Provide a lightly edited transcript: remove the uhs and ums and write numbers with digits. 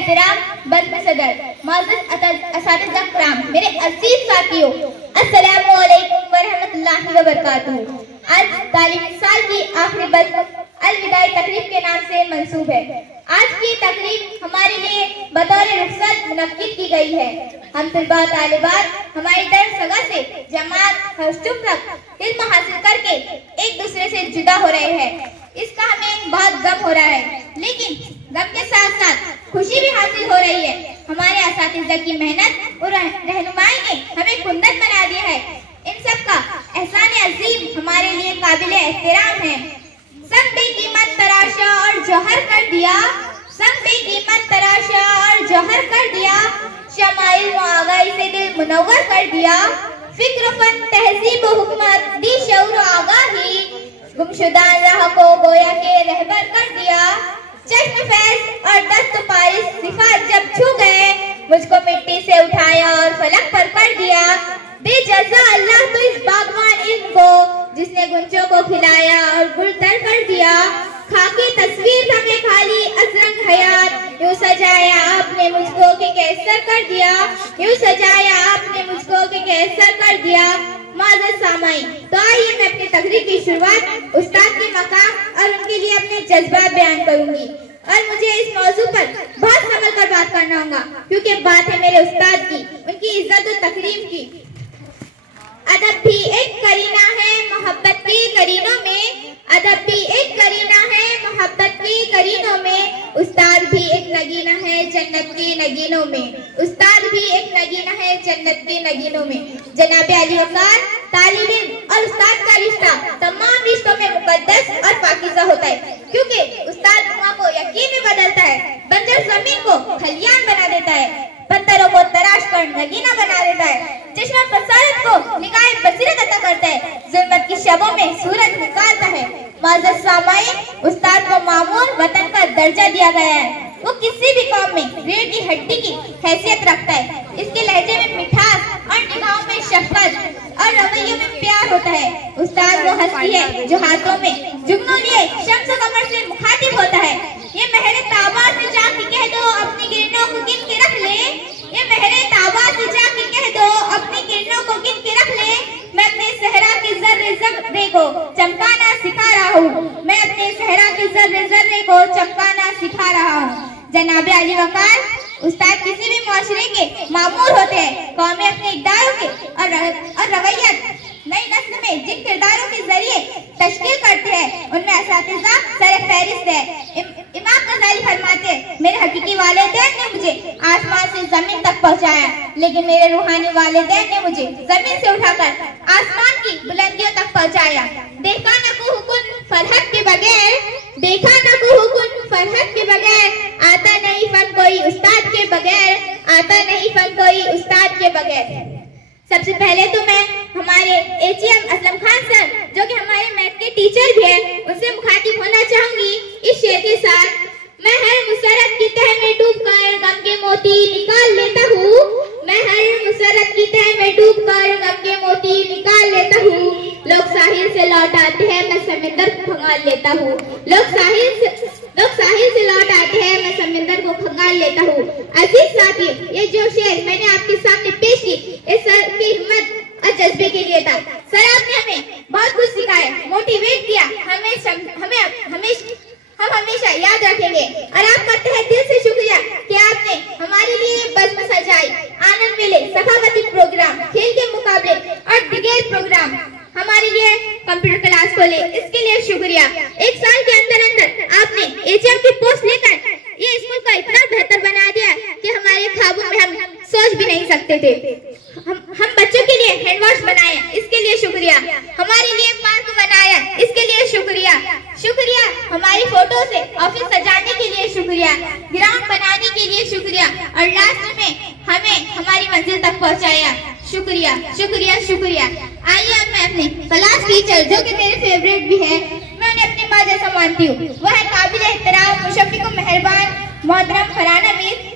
एहतराम बज़्म सदर, मौजूद असातिज़ा किराम, मेरे अज़ीज़ साथियों, अस्सलामु अलैकुम व रहमतुल्लाहि व बरकातुहू। आज तालीमी साल की आखिरी बज़्म अलविदाई तकरीब के नाम से मंसूब है। आज की तकरीब हमारे लिए बतौर रुखसत मुनक्किद की गई है। हम तलबा तालिबात हमारी दर सगा से जमात हश्तुम तक इल्म हासिल करके एक दूसरे से जुदा हो रहे हैं। इसका हमें बहुत गम हो रहा है, लेकिन गम के साथ साथ खुशी भी हासिल हो रही है। हमारे असातिज़ा की मेहनत और रहनुमाई ने हमें कुंदन बना दिया है। इन सब का एहसान अजीम हमारे लिए काबिल एहतराम है। संग बेकीमत तराशा और जौहर कर दिया, संग बेकीमत तराशा और जौहर कर दिया, शमाइल मुआगाई से दिल मुनव्वर कर दिया, फिक्र फन तहजीब हुकमत दी शऊर आगाही, गुमशुदा राह को गोया के रहबर कर दिया, चश्म फैज और दस्त पारिस सिफात जब छू गए, मुझको मिट्टी से उठाया और फलक पर कर दिया। दे जज़ा अल्लाह तो इस बागवान इल्म को जिसने गुंजों को खिलाया और गुलतर कर दिया। खाकी तस्वीर हमें खाली अजरंग हयात, यूं सजाया आपने मुझको के कैसर कर दिया, यूं सजाया आपने मुझको के कैसर कर दिया। माज़र सामाई, तो आइए मैं अपनी तकरीर की शुरुआत उस्ताद के मकाम और उनके लिए अपने जज्बात बयान करूंगी। और मुझे इस मौजू पर बहुत संभल कर बात करना होगा, क्योंकि बात है मेरे उस्ताद की, उनकी इज्जत और तकरीम की। अदब भी एक करीना है मोहब्बत के करीनों में, अदब भी एक करीना है मोहब्बत के करीनों में, उस्ताद भी एक नगीना है जन्नत के नगीनों में, उस्ताद भी एक नगीना है जन्नत के नगीनों में। जनाब अली वकार, तालिब इल्म और उस्ताद का रिश्ता तमाम रिश्तों में मुकद्दस और पाकीज़ा होता है, क्योंकि उस्ताद दुआ को यकीन में बदलता है, बंजर जमीन को खलियान बना देता है, पत्थरों को तराश कर नगीना बना देता है, चश्मा बसारत को निगाहे बसीरत अता करता है, ज़ुल्मत की शबों में सूरज निकालता है। माज़र सामाईन, उस्ताद को मामूर वतन का दर्जा दिया गया है। वो किसी भी कौम में रीढ़ की हड्डी की हैसियत रखता है। इसके लहजे में मिठास और निगाहों में शफ़क़त और रवैयों में प्यार होता है। उस्ताद वो हस्ती है जो हाथों में जुगनू लिए शम्स कमर से मुखातिब होता है। ये महरे ताबा से जाके कह दो अपनी किरणों को गिन के रख ले, ये महरे ताबा से जाके कह दो अपनी किरणों को गिन के रख ले, मैं अपने सहरा के जर्रे जर्रे को चमकाना सिखा रहा हूँ, मैं अपने सहरा के जर्रे जर्रे को चमकाना सिखा रहा हूँ। जनाब अली वकार, उस्ताद किसी भी मुआशरे के मामूर होते हैं। कौमें अपने इक़दारों के और रवैयत नई नस्ल में जिन किरदारों के जरिए तश्कील करते हैं, उनमें असातिज़ा सरफ़हरिस्त है। इमाम गज़ाली फरमाते हैं, मेरे हकीकी वालिदैन ने मुझे आसमान से जमीन तक पहुंचाया, लेकिन मेरे रूहानी वालिदैन ने मुझे जमीन से उठाकर आसमान की बुलंदियों तक पहुंचाया। देखा न को हुकुन फरहत के बगैर, देखा न को हुकुन फरहत के बगैर, आता नहीं फन कोई उस्ताद के बगैर, आता नहीं फन कोई उस्ताद के बगैर। सबसे पहले तो मैं हमारे एचएम असलम खान सर, जो कि हमारे मैथ के टीचर भी हैं, उनसे मुखातिब होना चाहूंगी इस शेर के साथ। मैं हर मुसरत की तह में डूबकर गम के मोती निकाल लेता हूँ, मैं हर मुसरत की तह में डूबकर गम के मोती निकाल लेता हूँ, लोग साहिल से लौट आते हैं मैं समुंदर को खंगाल लेता हूँ, लोग साहिल से लौट आते हैं मैं समुंदर को खंगाल लेता हूँ। अजीज साथियों, ये जो शेर मैंने आपके सामने पेश की, इस सर की हिम्मत और जज्बे के लिए था। सर आपने हमें बहुत कुछ सिखाया, मोटिवेट किया, हम हमेशा याद रखेंगे और आपका तहे दिल से शुक्रिया कि आपने हमारे लिए बज़्म सजाई, आनंद मेले, सखावती प्रोग्राम, खेल के मुकाबले और दिगर प्रोग्राम हमारे लिए कंप्यूटर क्लास खोले, इसके लिए शुक्रिया। एक साल के अंदर अंदर आपने एचएम की पोस्ट लेकर ये स्कूल का इतना बेहतर बना दिया कि हमारे ख्वाबों में हम सोच भी नहीं सकते थे। हम बच्चों के लिए हैंड वॉश बनाए, इसके लिए शुक्रिया। हमारे लिए पार्क बनाया, इसके लिए शुक्रिया। शुक्रिया हमारी फोटो से ऑफिस सजाने के लिए शुक्रिया, ग्राउंड बनाने के लिए शुक्रिया, और लास्ट में हमें हमारी मंजिल तक पहुंचाया। शुक्रिया शुक्रिया शुक्रिया। आइए अब मैं अपने क्लास टीचर, जो कि मेरे फेवरेट भी है, मैं उन्हें अपनी माँ जैसा मानती हूँ, वह है काबिल एहतराम मुशफ़िक़ मेहरबान मोहतरम फरहान अमीर